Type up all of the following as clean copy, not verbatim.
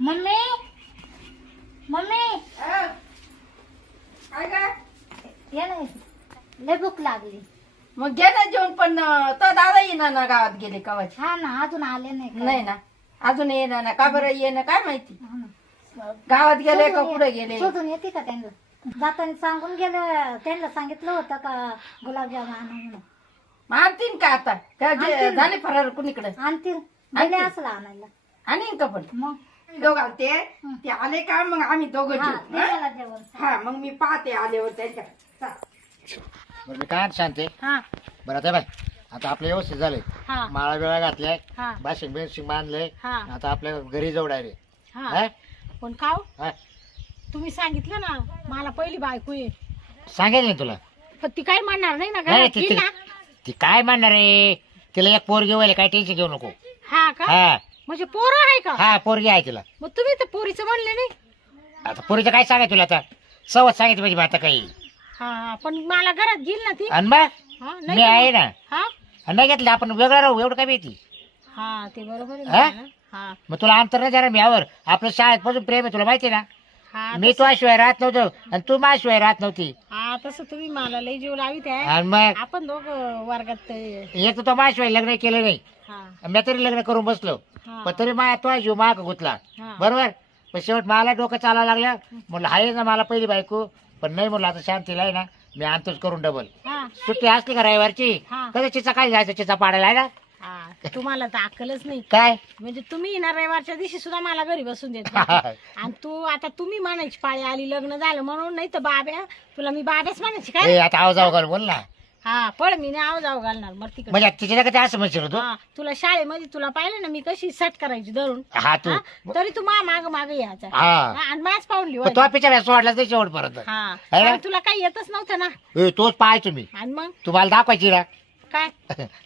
Mummy mummy काय काय ये ना लय भूक लागली. मग घे ना जेवण पण तर दादा येणार ना गावात गेले कवाची. हा ना अजून आले नाही का? नाही ना अजून येणार ना का बरं येणं काय माहिती. हा ना. गावात गेले का शोधून कुठे गेले. शोधून येते का त्यांना जाताना सांगून गेलं त्यांना सांगितलं होतं का गुलाबजाम आणा म्हणून. आणतीन का आता का आणतील. झाले फरार कुणीकडे आणतील गेले असलं आणायला. आणीन का पण मग दोघं ते आले का मग आम्ही दोघं हा जेवू. देवाला जेवण. हा मग मी पाहते आल्यावर त्यांच्या. बरं मी काय शांते हा बरं आता बाय आता आपलं व्यवस्थित झालंय. हा माळा वेळा घातलाय हा बाशिंग बिशिंग बांधले. हा आता आपल्या घरी जाऊ डायरेक्ट. हा पण खाऊ हा तुम्ही सांगितलं ना मला पहिली बायको आहे सांगेल ना तुला. पण ती काय म्हणणार नाही ना नाही घरात ती येईल ना. ती काय म्हणणार रे तिला एक पोरगी व्हायला काय टेन्शन घेऊ नको. हा का हा म्हणजे पोरं आहे का हा पोरगी आहे तिला. मग तुम्ही तर पोरीचं म्हणले नाही. आता पोरीचं काय सांगाय तुला आता सवत सांगितलं पाहिजे आता काही. हा पण मला घरात घेईल ना ती. आणि मग हा मी नाही आहे का? ना हा आणि नाही घेतलं आपण वेगळं राहू एवढं काय भीती. हा ते बरोबर आहे हा? म्हणा. हा मग तुला अंतर नाही देणार मी यावर आपल्या शाळेत पासून प्रेम आहे तुला माहिती ना. हा मी तुझ्याशिवाय राहत नव्हतो आणि तू माझ्याशिवाय राहत नव्हती. हा तसं तुम्ही मला लई जीव लावित आहे. आणि मग आपण दोघं वर्गात एक तर तो माझ्याशिवाय लग्न केलं नाही. हा मी तरी लग्न करून बसलो हा पण तरी माझ्या तो जीव माग गुतला. हा. बरोबर पण शेवट मला डोकं चालायला लागलं म्हणलं आहे ना मला पहिली बायको पण नाही म्हणलं आता शांतीला आहे ना मी आणतोच करून डबल. हा सुट्टी असली का रविवारची हा. कधी चिचा काय जायचं चिचा पाडायला आहे ना. हा तुम्हाला तर अक्कलच नाही. काय म्हणजे तुम्ही येणार रविवारच्या दिवशी सुद्धा मला घरी बसून देत नाही. आणि तू आता तुम्ही म्हणायची पाळी आली लग्न झालं म्हणून नाही तर बाब्या तुला मी बाब्याच म्हणायची काय. ए, आता आवाज घाल बोल ना. हा पळ मी नाही आव जाऊ घालणार मग तिकडे. म्हणजे तिच्या का ते असं म्हणशील तू. हा तुला शाळेमध्ये तुला पाहिलं ना मी कशी सेट करायची धरून. हा तू हा, तरी तू माग माग यायचा. हा हा, आणि माझ पाऊली पण तो पिच्या वेळेस सोडला ते शेवट परत. हा है ना? आणि तुला काही येतच नव्हतं ना. ए, तोच पाहाय तुम्ही आणि मग तुम्हाला दाखवायची ना काय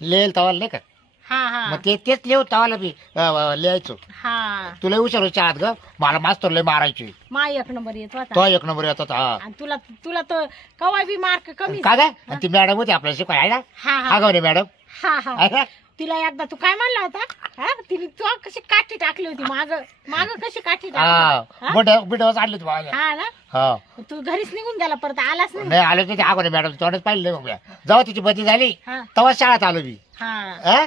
लिहिल तवाला नाही का हा हा मग तेच लिहू तवाला बी लिहायचो. हा तुला हुशार होती आत ग मला मास्तर लय मारायची. मा एक नंबर येत होता. तो एक नंबर येत होता. हा आणि तुला तुला तर कवाय बी मार्क कमी. का ग आणि ती मॅडम होती आपल्याला शिकवाय आहे ना. हा हा हा गौरी मॅडम हा हा आहे ना? तिला एकदा तू काय म्हणला होता. हा तिने तू कशी काठी टाकली होती माग माग कशी काठी टाकली. हा हा? बिडवच आणली होती माझ्या. हा ना हा तू घरीच निघून गेला परत आलाच नाही. नाही आलो तिथे अगोदर मॅडम तोंडच पाहिलं नाही मग मी. जेव्हा तिची बदली झाली हा तेव्हा शाळेत आलो मी. हा हा?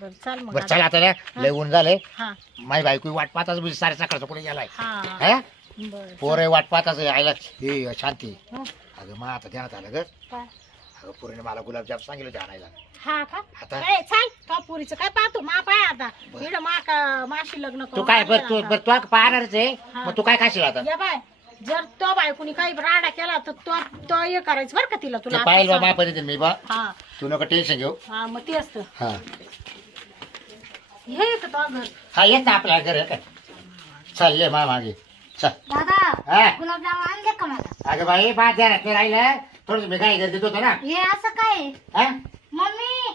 बर चाल मग बरं आता. चला आता ना लय ऊन झाले हा माझी बायको वाट पाहताच म्हणजे सारे सकाळचं कुठे गेलाय. हा हा बर पोरं वाट पाहताच आयला हे शांती. हा. अगं मग आता ध्यानात आलं ग काय? अगं पोरीने मला गुलाबजाम सांगितलं होते आणायला. हा का आता? ए, चाल का पुरीचं काय पाहतो मा पाय आता इकडं मा का माशी लग्न तू करून काय आणलं तू आता. तू पाहणारच आहे हा. मग तू काय खाशील आता. या बाय जर तो बायकोनी काही राडा केला तर तो हे करायचं बरं का तिला ते तुला पाहिलं आता बा माझ्या मी बा हा तू नको टेन्शन घेऊ. हा मग ते असतं हा हे येतं तो घर. हा येत ना आपल्या घरी काय चल ये मा मागे चल. दादा हा गुलाबजाम आणले का मला? अगं बाई बा ध्यानात नाही राहिलं थोडस मी काय करत होतो ना. हे असं काय हा मम्मी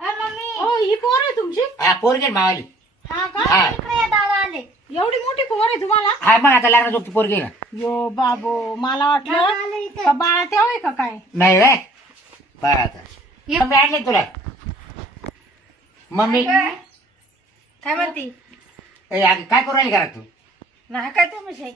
मम्मी हो ही पोर आहे तुमची. हा पोरगी मावाली. हा का हा इकडे या दादा आले. एवढी मोठी पोर आहे तुम्हाला. हा मग आता लागणार तू पोरगी ना. यो बाबो मला दादा वाटलं आले इथे. का बाळा तेव्हा आहे का काय. नाही रे बरं आता मम्मी आणली का तुला मम्मी. काय म्हणती ए, अगं, काय करू राहिली घरात तू. ना काय तमाशा आहे?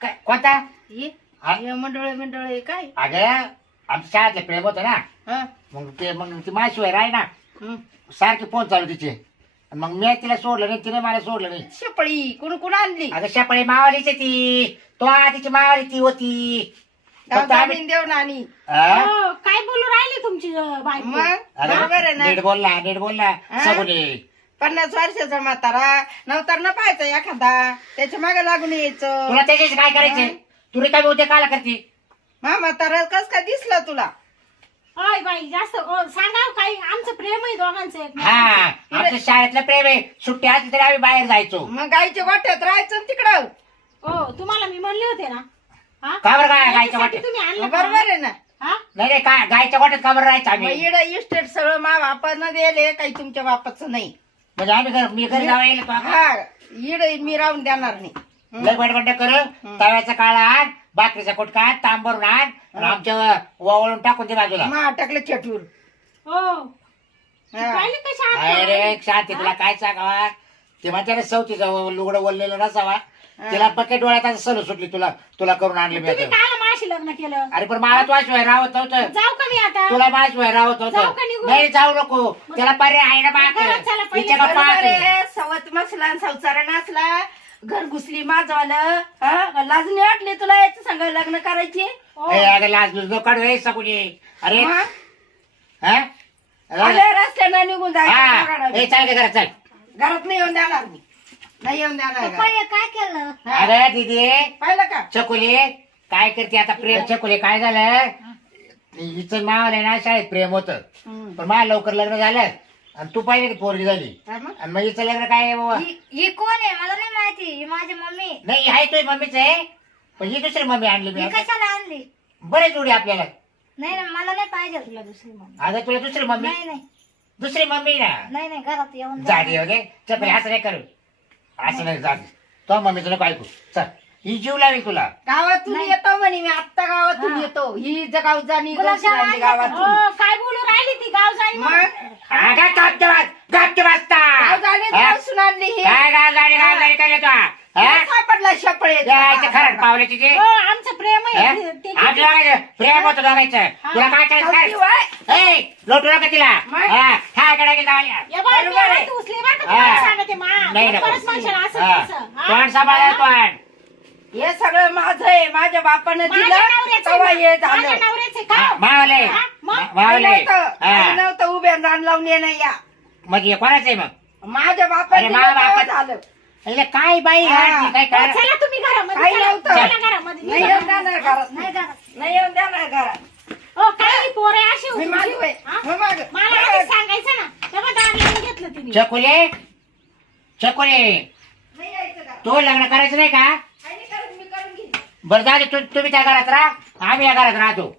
काय कोणता ये हा? ये मंडळ काय. अगं आमच्या शाळेतलं प्रेम होतं ना हा मग ती माझ्याशिवाय राही ना हं. सारखी फोन चालू तिचे आणि मग मी तिला सोडलं नाही तिने मला सोडलं नाही. शेपळी कोण कोण आणली. अगं शापळी मावालीच आहे ती तो तिची मावाली ती होती. फक्त आम्ही- जामीन देव नानी. हा? हो, काय बोलू राहिली तुमची बायको. मग अगं, बरोबर आहे ना. नीट बोलला हा? सगुनी. 50 वर्षाचा म्हातारा नवतर न पाहायचा एखादा त्याच्या मागे लागून यायचं. तुला त्याच्याशी काय करायचंय तुला काय होते काला करती. मा म्हातारा कस काय दिसला तुला. होय बाई जास्त सांगा काही आमचं प्रेम आहे दोघांचं हा एकमेकांचं. आमच्या शाळेतलं प्रेम आहे सुट्टी असली तरी आम्ही बाहेर जायचो. मग गाईच्या गोठ्यात राहायचं ना तिकडं. हो तुम्हाला मी म्हणले होते ना. हा? का बरं काय गायच्या याच्यासाठी गोठ्यात तुम्ही आणलं का? बरोबर आहे ना. हा? नाही रे काय गायच्या गोठ्यात का बरं राहायचं मग आम्ही. इड इस्टेट सगळं मा बापानं दिले काही तुमच्या बापाचं नाही. म्हणजे आम्ही मी घरी जावं येईल हा इड मी राहून देणार नाही. लय बडबड कर तव्याचा काळा आण भाकरीचा कुटका आण तांब भरून आण आणि आमच्या वावळून टाकून दे बाजूला. मा टाकलं चटूर. हो पाहिले कशा अरे शांती तुला काय सांगावा ते म्हणते सवतीचं लुगडं वळलेलं नसावा तिला पक्के डोळ्यात असं सलू सुटली तुला करून आणले मी तुम्ही आता. काय माझी लग्न केलं? अरे पण मला तू शिवाय राहत नव्हतं जाऊ का मी आता? तुला माझ्याशिवाय राहत जाऊ का नव्हतं निघून? नाही जाऊ नको त्याला पर्याय आहे ना घरात चला पहिले. तिच्या का बरोबर पाहत आहे, सवत मसला आणि संसार नसला घर घुसली माझवालं हा लाज नाही वाटली तुला याचं सांग लग्न करायची अगं लाज लुज काढू हे सगुनी अरे मग? हा आल्या रस्त्यानं निघून हा जायचं ए, चाल का घरात चल घरात नाही येऊन देणार मी नाही येऊन देणार घरात. पप्पा काय केलं अरे दीदी पाहिलं का चकुले काय करते आता प्रेम चकुले काय झालं हिचं नाव आलंय ना शाळेत प्रेम होतं हम्म. पण मला लवकर लग्न झालं आणि तू पाहिजे की पोरगी झाली काय मग? आणि मग हिचं लग्न काय आहे बाबा ही कोण आहे मला नाही माहिती ही माझी मम्मी नाही आहे तुझी मम्मीच आहे पण ही दुसरी मम्मी आणली मी ही कशाला आणली बरेच जोडी आपल्याला नाही ना मला नाही पाहिजे तुला दुसरी मम्मी. अगं तुला दुसरी मम्मी नाही नाही दुसरी मम्मी ना नाही नाही घरात येऊन जाडी वगैरे चपले असं नाही करू असं नाही जाडी तो मम्मीचं नको ऐकू चल ही जीव लावेल तुला गावातून येतो म्हणे मी आत्ता गावातून येतो ही गाव जाणी गुलाबजाम गावातून काय बोलू राहिली ती गाव जाई मग अगं गप्प बसता गाव जाणी गावसून आणली ही काय गाव काय येतो सापडला शपळे खरं पावल्याची ते आमचं प्रेम आहे ते आपलं बघायचं प्रेम होतं बघायचं तुला काय करायचं ए लोटू नका तिला मग? हा कडे जाऊया या बाई, बरोबर आहे. मी हात उचले बरं का तुम्हाला सांगते मा. नाही मग नको परत म्हणशाल असं हा. तसं. हा? तोंड सांभाळा तोंड हे सगळं माझं आहे माझ्या बापानं माझ्या दिलं नवऱ्याचं तेव्हा आहे. हे माझ्या झालं नवऱ्याचं का? मावले हा? मग? मावले आई नव्हतं उभ्या जाण लावून ये नाही या म्हणजे कोणाचं आहे मग माझ्या बापाने अरे माझ्या तेव्हा बापा- झालं अरे काय बाई हा. हा, काय हो, काय चला तुम्ही घरामध्ये काही चला. नव्हतं. चला घरामध्ये नाही निघा. येऊन देणार घरात नाही घरात नाही येऊन देणार घरात हो काय पोरे अशी मी होती माझी वय. हा? हो माग. मला आधीच सांगायचं ना तेव्हा दार लावून घेतलं तिने चकुले चकुले नाही यायचं घरात. तू लग्न करायचं नाही का काही नाही करत, मी करून घेईन. बरं जा तुम्ही त्या घरात राहा आम्ही या घरात राहतो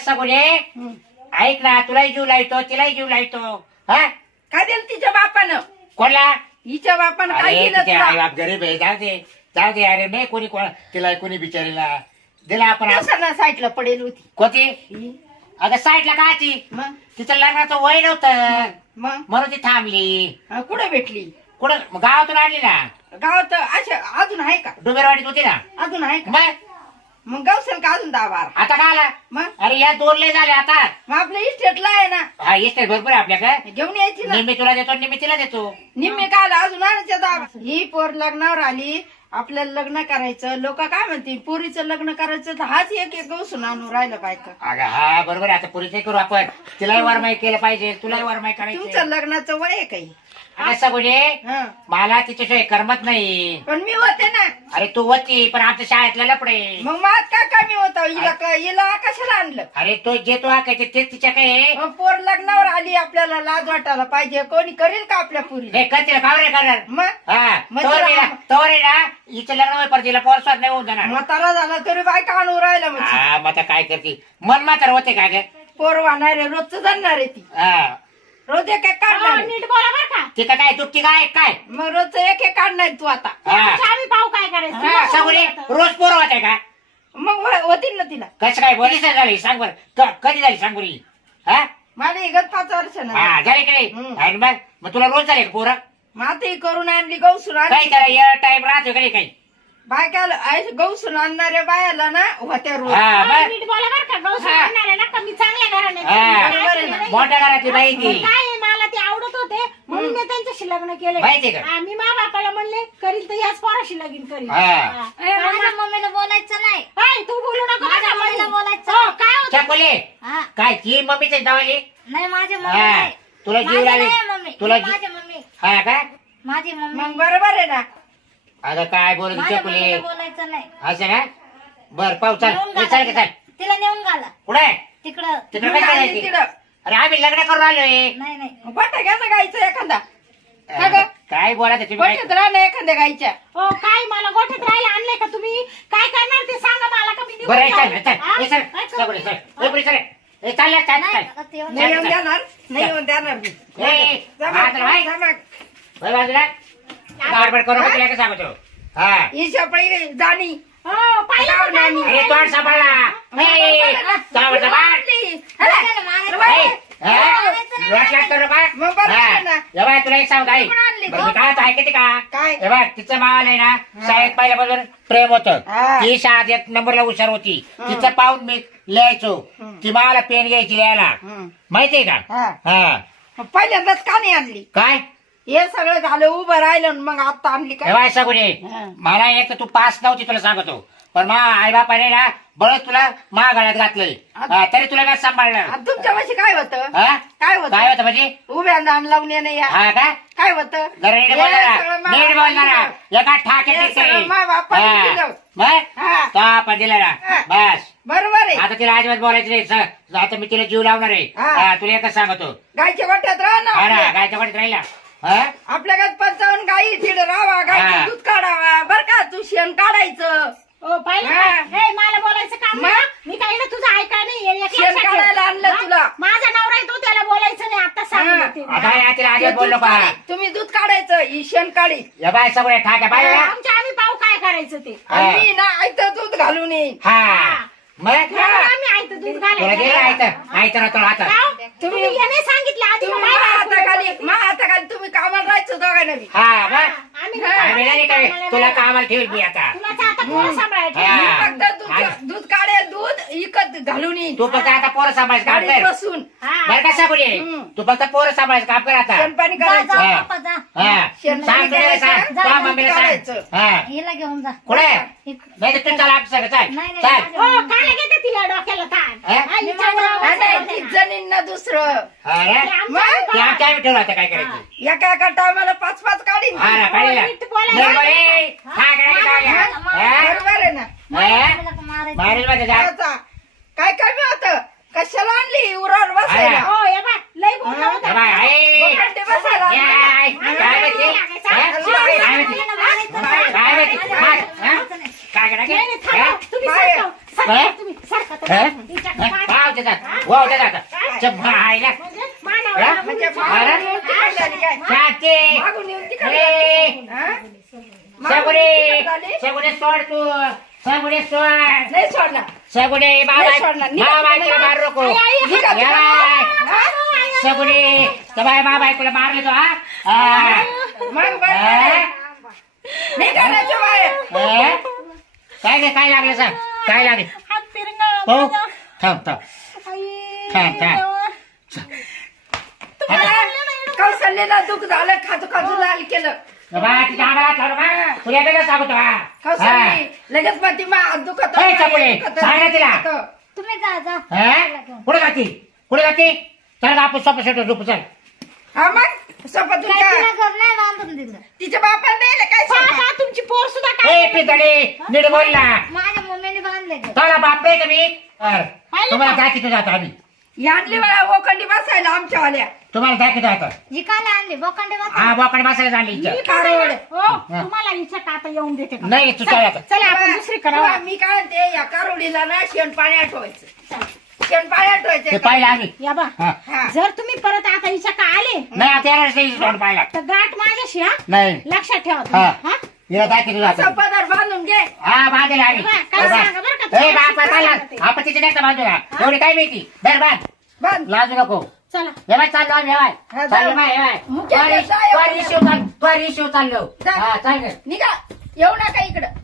सगुले हम्म. ऐक ना तुलाही जीव लावतो तिलाही जीव लावतो हा काय दिलं तिच्या बापानं कोणला हिच्या बापानं काय अरे दिलं तिचे तुला? आई बाप गरीब आहे जाऊ दे अरे नाही कोणी तिला कोणी बिचारीला दिला आपण दिवसांना साईडला पडेल होती कोणती ही. अगं साईडला का ती मग तिचं लग्नाचं वय नव्हतं मग म्हणून ती थांबली कुठे भेटली कुठं मग गावातून आणली ना गावात अशा अजून आहे का डुबेरवाडीत होती ना अजून आहे का मग मग गावसेल का अजून 10-12 आता का आला मग अरे या दोन लय झाले आता मग आपल्या इस्टेटला आहे ना हा इस्टेट भरपूर आहे आपल्याकडे घेऊन यायची ना निम्मी तुला देतो निम्मी तिला देतो निम्मे काल अजून आणायच्या 10. ही पोर लग्नावर आली आपल्याला लग्न करायचं लोक काय म्हणतील पोरीचं लग्न करायचं तर हाच एक गवसून आणून राहिलं पाहिजे अगं हा बरोबर आहे आता पुरीच करू आपण तिलाही वरमाई केलं पाहिजे तुलाही वरमाई करायची तुमचं लग्नाचं वय आहे काही असं म्हणजे हं. मला तिच्याशिवाय करमत नाही पण मी होते ना अरे तू होती पण आमच्या शाळेतला लपडे मग माझ काय कमी होतं हिला कशाला आणलं अरे तो जे तो हा काय तेच तिच्या काय मग पोर लग्नावर आली आपल्याला लाज वाटायला पाहिजे कोणी करेल का आपल्या पुरी हे करतील का रे करणार मग हा मग तोवर तिला- आहे ना, तोवर आहे ना हिचं लग्न होई पर तिला पोरस्वार नाही होऊन जाणार म्हातारा झाला तरी बायका आणून राहिला म्हणजे हा मग आता काय करते मन मात्र होते काय ग पोर वाहणारे रोजच जाणार आहे ती हा रोज एक एक काढणार हो, आहे. नीट बोला बरं का ती काय दुपटी काय काय मग रोजचं एक एक काढणार आहे तू आता हा आमच्या आम्ही पाहू काय करायचं हा, तुला सांगूले सांगू रोज पोरं होते का मग होतील ना तिला कसं काय बरीच झाली सांग बरं कधी झाली सांग बरी हा मला एकच 5 वर्ष ना हा झाली की नाही हम्म. आणि मग तुला रोज झाले का पोरं मग आता ही करून आणली गौसून आणली काही त्याला या टाइम राहतो का नाही काही बायकाला गौसून आणणाऱ्या बायाला ना होत्या रोज हा हा, मग नीट बोला बरं का गौस हा. आणणार आहे ना का मी चांगल्या घराने हा. बरोबर आहे ना. मोठ्या घरातली बाई ती काय आहे, मला ते आवडत होते म्हणून मी त्यांच्याशी लग्न केले माहिती का? मी मा बापाला म्हणले करील तर याच पोराशी लगीन करील हा. हा. ए, माझ्या मम्मीला बोलायचं नाही हाय, तू बोलू नको माझ्या बरं मम्मीला का बोलायचं हो, नाही. काय होतं? चकोले हा काय ती मम्मीच जावली नाही माझी मम्मी हा नाही. तुला जीव माझी लावी नाही मम्मी तुला ही माझी मम्मी हा का माझी मम्मी मग बरोबर आहे ना अगं काय बोलत माझ्या चकुले मम्मीला बोलायचं नाही असं ना बर पाहू चाल नेऊन ए, घाला चाल का तिला. चाल तिला नेऊन घाला कुठे तिकडं तिकडे काय आणली करायची तिकडं. अरे आम्ही लग्न करून आलोय नाही नाही गोठा घ्यायचा गायचा एखादा का गं? काय बोलायचं तुम्ही गोठ्यात काय- राहणं एखाद्या गायच्या हो काय मला गोठ्यात राहायला आणले का तुम्ही काय करणार ते सांगा मला का मी निघून बरं ए, जाऊ? चल चल हा? ए, चल काय करू? चकुले, चल ए, पुरी, चल ए, चाल चाल नाही चाल आता ते येऊन नाही येऊन चाल. देणार नाही येऊन देणार मी ए, जमा, हात लावाय. जमा. बरं, बाजूला गडबड करू नको तुला काय सांगतो हा ही शपळी जाणी हो, पाहिलं का काय मी? अरे तोंड सांभाळला ए, सांभाळ, सांभाळ. आणली. मारायचं बाई. ए, हा? लक्ष करू का मग बरं हा. आहे ना. हे बाय तुला एक सांगू आई कोण आणली? मी काय होतं ऐकते का काय? हे बाय तिचं माल आहे ना शाळेत पहिल्यापासून प्रेम होतं हा. ती शाळेत एक नंबरला हुशार होती तिचं पाहून मी लिहायचो ती मला पेन घ्यायची लिहायला माहितीये का हा. हा पहिल्यांदाच का नाही आणली काय हे सगळं झालं उभं राहिलं आणि मग आता आणली हे काय बाय सगुने हा. मला एक तर तू पास नव्हती तुला सांगतो पण मा आई बापाने ना बळच तुला महागाड्यात घातलंय तरी तुला काय सांभाळलं आणि तुमच्या पाशी काय होतं हा? काय होतं काय होतं म्हणजे उभ्या दान लावून येणं या हा का काय होतं जरा नीट हे बोलणारा सगळं मा- नीट बोलणारा एका ठाके हे सगळं मा बापाने दिलं. हा. तो आपण दिला ना हा. बस बरोबर आहे आता तिला अजिबात बोलायचं नाही आता मी तिला जीव लावणार आहे हा. हा, तुला एकच सांगतो गायच्या गोठ्यात राहा ना हा ना आपल्या. गायच्या वाटीत राहिला हा? आपल्या घरात 55 गाई तिकडे राहावा हा. गायचं दूध काढावा बर का तू शेण काढायचं हो पाहिलं हा. का? हे मला बोलायचं काम नाही. मी काही ना तुझं ऐका नाही एक शेण लक्षात ठेव. काढायला आणलं हा? तुला. माझा नवरा आहे तो त्याला बोलायचं नाही आता हा. सांगितलं आता या तिला ते अजिबात दूध बोललो का काढी. तुम्ही दूध काढायचं ही शेण काढी या बाय सगळ्या ठाक्या पाहिजे ना आमच्या आम्ही पाहू काय करायचं ते हा. आणि ना ऐकतं दूध घालून येईन हा मग आम्ही ऐकतो दूध तुला गेलं घालायचं आयतं ना तुला आता तुम्ही याने सांगितलं आधी तुम्ही बाहेर हाताखाली हाताखाली तुम्ही कामाला राहायचं दोघांना बी. हा मग आम्ही आम्ही नाही काय कामाला तुला नाही. कामाला ठेवल मी आता तुला तर आता पोरं सांभाळायची हा. मी फक्त दूध काढेल दूध इकत घालून येईन तू फक्त आता पोरं सांभाळायचं काम गाडीत कर बसून बरं का साबुने हम्म. तू फक्त पोरं सांभाळायचं काम कर आता शेणपाणी जा करायचं जा हा. पप्पा जा हा शेणपाणी सांग तुला करायचं, सांग जा, तुझ्या जा, मम्मीला करायचं. सांग हा हिला घेऊन जा कुठे इक- नाही तर तू चला आमच्या संग, चाल नाही, नाही, चाल नाही. हो काय घेते तिला डोक्याला ताण हा? हा, हिच्यावर नाही, नाही, ती जणींना दुसरं अरे ते आमच्या मग? आम्ही ते आमच्या आम्ही ठेवलं आता काय करायचं एका एका टायमाला 5-5 काढीन हा ना काढीला नीट बोलायचं. बरोबर आहे. हा, काढायला काढायला. हा? बरोबर आहे ना मारायला मारायचं. मारेल माझ्या जा. आता काय कमी होतं कशाला आणली उरावर बसायला अरे. हो ये बाय लय बोलणं हा? होतं. हे बाय, आहे. बोकांडी बसायला ये, आणली. आहे. काय माहिती? हा? काय माहिती? काय माहिती? हा? काय करायचं? नाही, नाही, थांबा. हा? तुम्ही बाय. सरका. सरका हा? तुम्ही. सरका तर. हा? हिच्याकडे हा? पाहा. वाव त्याचा. वाव त्याचा. चप्पा आईला. म्हणजे मानावर हा? आपण म्हणजे विचार- मागून येऊन तिकडे झाली काय शांती. मागून येऊन तिकडे ए. झाली. हा? सगुणे झाली? सगुणे सोड तू सगुणे सोड नाही सोडणार सगुणे नाही सोडणार. निघा. बाबाईला मारू नको आई, आई, निघा. या बाय. सगुणे तर बाय बाबाईला मारले तो हा? हा? मग बरं हा? आहे. निघाल्याच्या बाहेर हा? काय लागलं सांग काय लागले हात पिरंगाळा हो माझा. थांब थांब आई, थांब, थांब. देवा. तुम्हाला लागलं नाही. कौशल्यला दुःख झालं खाजू खाजू लाल केलं बाबा तिच्या अंगाला थांब का तुला वेगळं सांगतो हा कौशल्य लगेच मग ती दुखत ए, चपळे, सांग ना तिला. तुम्ही जा जा कुठे जाती कुठे जाती चल आपण सोपं शेट झोप चल हा मग सोपत काय तुझ्या तिला घर नाही बांधून दिलं तिच्या बापाला द्यायला काय सांगा बाबा, तुमची पोर सुद्धा ए काय पितळे नीट बोल ना माझ्या मम्मीने बांधले घर चला बाप नाही तुम्ही पाहिलं तुम्हाला का? दाखवतो जातो आम्ही ही आणली मला ओखंडी बसायला आमच्या वाल्या तुम्हाला दाखवतो आता जिकायला आणली बोकांडे हा बोकडे बसायला झाली इच्छा मी कारवड. हो तुम्हाला हिच्या टाटा येऊन देते का नाही तू चल आता चला आपण दुसरी करावं मी काय म्हणते या कारोडीला ना शेण पाणी आठवायचं शेण पाणी ते आठवायचं पाहिलं आम्ही या बा हा. हा. जर तुम्ही परत आता हिच्या का आले नाही आता येणारच नाही तोंड पाहिला तर गाठ माझ्याशी हा नाही लक्षात ठेवा हा तुम्ही, हा? ये दाखवतो जातो असा पदर बांधून घे हा बांधेल आम्ही बा, काय सांगा बरं का? ए बाप चालला आपण तिथे नाही का बांधू ना एवढी काय माहिती बरं बांध बांध लाजू नको चला हे बाय चाललो आम्ही हे हा, बाय जाऊ. चाललो बाय हे बाय मुख्य व्यवसाय आहे. त्वरित चाललो जा. हा चाल निघा येऊ नका इकडं